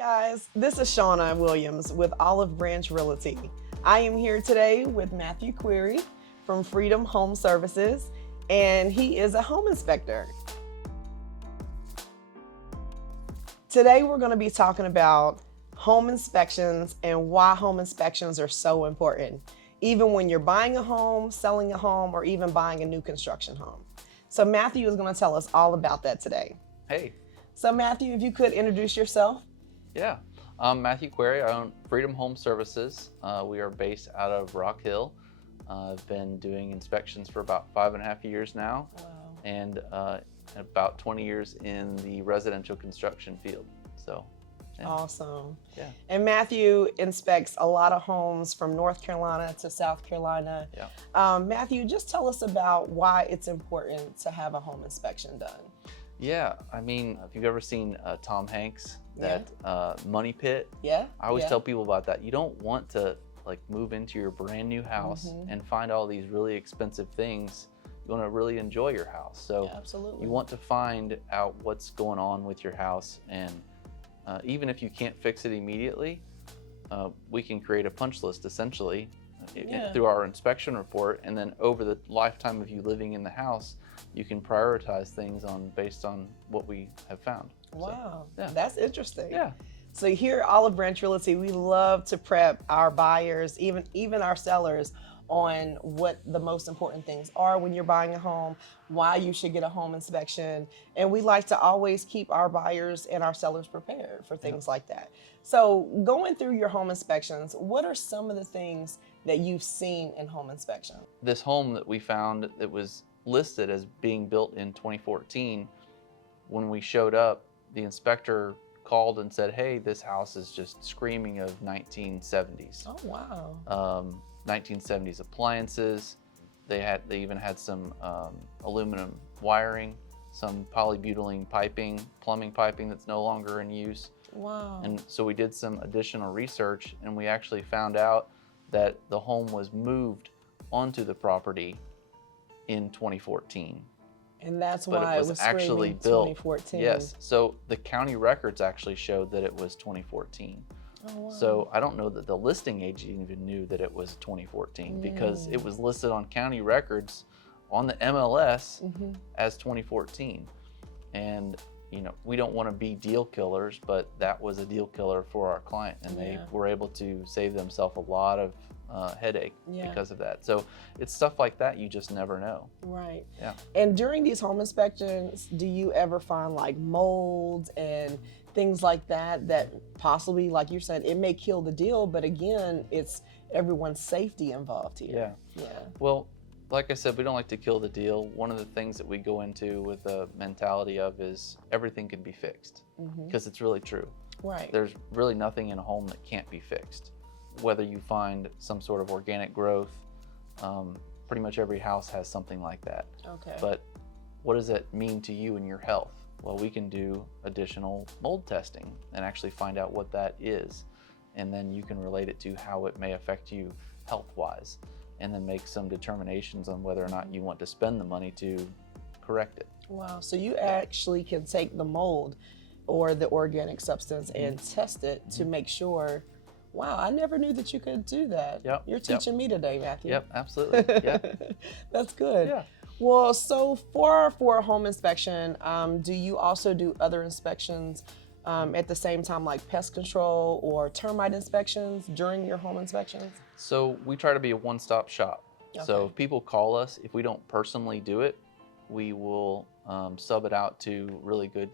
guys, this is Shawna Williams with Olive Branch Realty. I am here today with Matthew Query from Freedom Home Services, and he is a home inspector. Today we're going to be talking about home inspections and why home inspections are so important, even when you're buying a home, selling a home, or even buying a new construction home. So Matthew is going to tell us all about that today. Hey. So Matthew, if you could introduce yourself. Yeah, I'm Matthew Query. I own Freedom Home Services. We are based out of Rock Hill. I've been doing inspections for about 5.5 years now. Wow. And about 20 years in the residential construction field. So, yeah. Awesome. Yeah. And Matthew inspects a lot of homes from North Carolina to South Carolina. Yeah. Matthew, just tell us about why it's important to have a home inspection done. Yeah, I mean, if you've ever seen Tom Hanks, that Money Pit, Yeah. I always tell people about that. You don't want to like move into your brand new house and find all these really expensive things. You want to really enjoy your house. So absolutely. You want to find out what's going on with your house, and even if you can't fix it immediately, we can create a punch list essentially through our inspection report, and then over the lifetime of you living in the house, you can prioritize things based on what we have found. Wow, so, that's interesting. Yeah. So here at Olive Branch Realty, we love to prep our buyers, even our sellers, on what the most important things are when you're buying a home, why you should get a home inspection. And we like to always keep our buyers and our sellers prepared for things like that. So going through your home inspections, what are some of the things that you've seen in home inspection? This home that we found that was listed as being built in 2014, when we showed up, the inspector called and said, hey, this house is just screaming of 1970s. Oh, wow. 1970s appliances. They even had some aluminum wiring, some polybutylene piping, plumbing piping that's no longer in use. Wow. And so we did some additional research, and we actually found out that the home was moved onto the property in 2014. And that's why it was actually built 2014. Yes. So the county records actually showed that it was 2014. Oh, wow. So I don't know that the listing agent even knew that it was 2014 because it was listed on county records on the MLS as 2014. And you know, we don't want to be deal killers, but that was a deal killer for our client, and they were able to save themselves a lot of headache because of that. So it's stuff like that you just never know. Right. Yeah. And during these home inspections, do you ever find like molds and things like that possibly, like you said, it may kill the deal, but again, it's everyone's safety involved here? Yeah. Well, like I said, we don't like to kill the deal. One of the things that we go into with the mentality of is everything can be fixed, because it's really true. Right. There's really nothing in a home that can't be fixed. Whether you find some sort of organic growth, pretty much every house has something like that. Okay. But what does it mean to you and your health? Well, we can do additional mold testing and actually find out what that is. And then you can relate it to how it may affect you health-wise, and then make some determinations on whether or not you want to spend the money to correct it. Wow, so you actually can take the mold or the organic substance and test it to make sure. Wow, I never knew that you could do that. Yep. You're teaching me today, Matthew. Yep, absolutely. Yep. That's good. Yeah. Well, so for a home inspection, do you also do other inspections at the same time, like pest control or termite inspections during your home inspections? So we try to be a one-stop shop. Okay. So if people call us, if we don't personally do it, we will sub it out to really good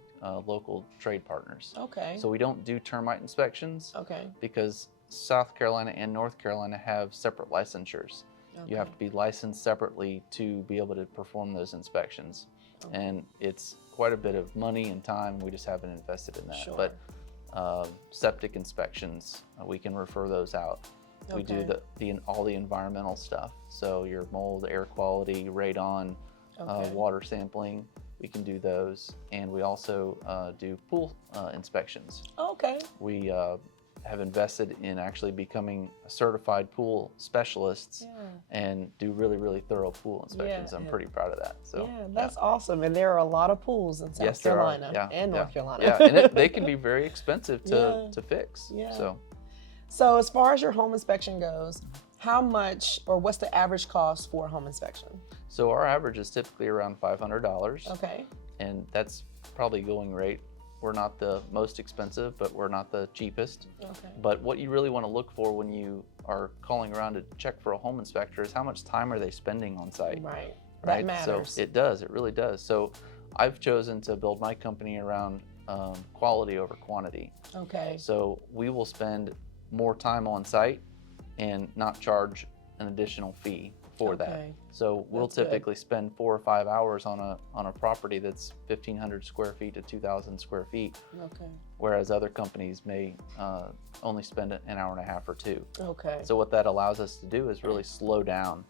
local trade partners. Okay. So we don't do termite inspections because South Carolina and North Carolina have separate licensures. Okay. You have to be licensed separately to be able to perform those inspections. Okay. And it's quite a bit of money and time. We just haven't invested in that. Sure. But septic inspections, we can refer those out. We do all the environmental stuff. So your mold, air quality, radon, water sampling, we can do those. And we also do pool inspections. Okay. We have invested in actually becoming certified pool specialists and do really, really thorough pool inspections. I'm pretty proud of that. So yeah, that's awesome. And there are a lot of pools in South Carolina and North Carolina. Yeah, and they can be very expensive to fix. So as far as your home inspection goes, how much or what's the average cost for a home inspection? So our average is typically around $500. Okay. And that's probably going rate. We're not the most expensive, but we're not the cheapest. Okay. But what you really want to look for when you are calling around to check for a home inspector is how much time are they spending on site. Right. That matters. So it does. It really does. So I've chosen to build my company around quality over quantity. Okay. So we will spend more time on site and not charge an additional fee for that. So we'll typically spend 4 or 5 hours on a property that's 1,500 square feet to 2,000 square feet. Okay. Whereas other companies may only spend an hour and a half or two. Okay. So what that allows us to do is really slow down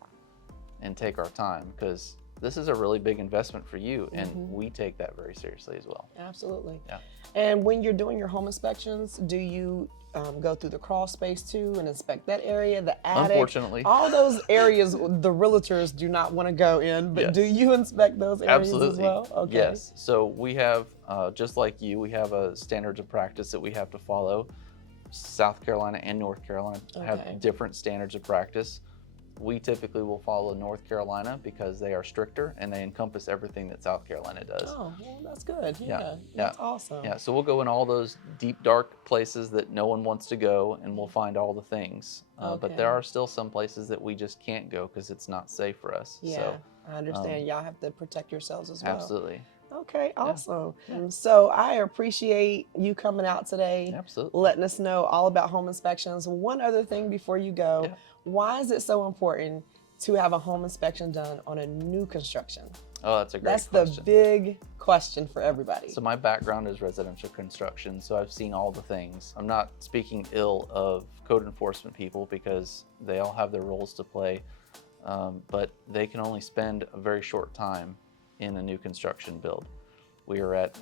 and take our time, because this is a really big investment for you, and we take that very seriously as well. Absolutely. Yeah. And when you're doing your home inspections, do you go through the crawl space too and inspect that area, the attic? Unfortunately. All those areas the realtors do not want to go in, but do you inspect those areas as well? Okay. Yes. So we have, just like you, we have a standards of practice that we have to follow. South Carolina and North Carolina have different standards of practice. We typically will follow North Carolina because they are stricter and they encompass everything that South Carolina does. Oh, well, that's good. That's awesome. Yeah, so we'll go in all those deep, dark places that no one wants to go, and we'll find all the things. But there are still some places that we just can't go because it's not safe for us. Yeah, so, I understand. Y'all have to protect yourselves as well. Absolutely. Okay, awesome. So I appreciate you coming out today, letting us know all about home inspections. One other thing before you go, why is it so important to have a home inspection done on a new construction? Oh, that's a great question. That's the big question for everybody. So my background is residential construction, so I've seen all the things. I'm not speaking ill of code enforcement people because they all have their roles to play, but they can only spend a very short time in a new construction build. We were at,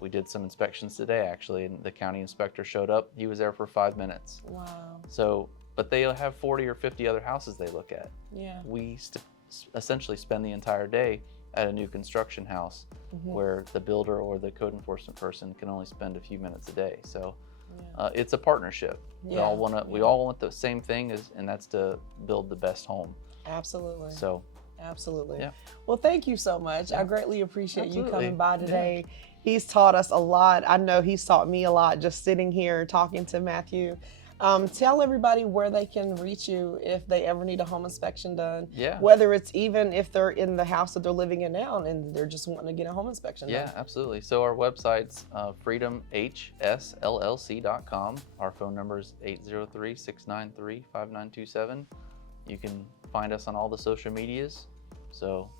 we did some inspections today actually, and the county inspector showed up. He was there for 5 minutes. Wow. So, but they have 40 or 50 other houses they look at. Yeah. We essentially spend the entire day at a new construction house where the builder or the code enforcement person can only spend a few minutes a day. So it's a partnership. We all want the same thing, and that's to build the best home. Absolutely. So. Absolutely. Yeah. Well, thank you so much. I greatly appreciate you coming by today. He's taught us a lot. I know he's taught me a lot just sitting here talking to Matthew. Tell everybody where they can reach you if they ever need a home inspection done. Yeah. Whether it's even if they're in the house that they're living in now and they're just wanting to get a home inspection done. Yeah, absolutely. So our website's freedomhsllc.com. Our phone number is 803-693-5927. You can find us on all the social medias. So,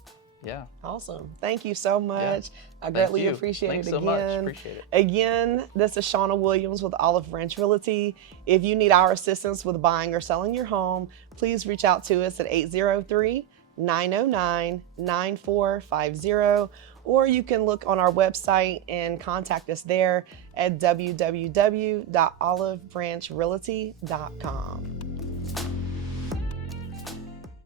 yeah. Awesome. Thank you so much. I greatly appreciate Thanks it so again. much. Appreciate it. Again, this is Shawna Williams with Olive Branch Realty. If you need our assistance with buying or selling your home, please reach out to us at 803-909-9450, or you can look on our website and contact us there at www.olivebranchrealty.com.